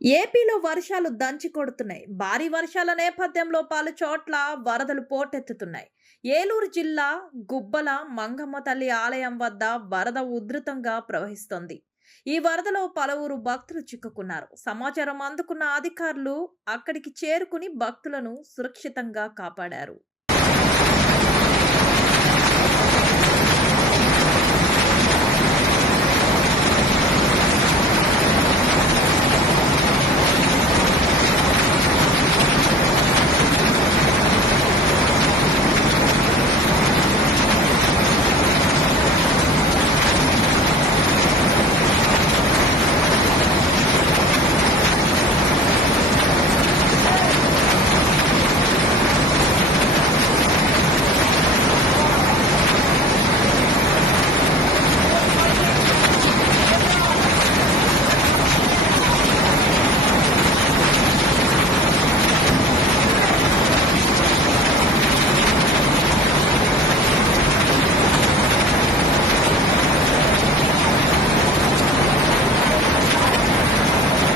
ఏపీలో వర్షాలు దంచి కొడుతున్నాయి. భారీ వర్షాల నేపథ్యంలో పలు చోట్ల వరదలు పోటెత్తుతున్నాయి. ఏలూరు జిల్లా గుబ్బల మంగమ్మ తల్లి ఆలయం వద్ద వరద ఉధృతంగా ప్రవహిస్తోంది. ఈ వరదలో పలువురు భక్తులు చిక్కుకున్నారు. సమాచారం అందుకున్న అధికారులు అక్కడికి చేరుకుని భక్తులను సురక్షితంగా కాపాడారు.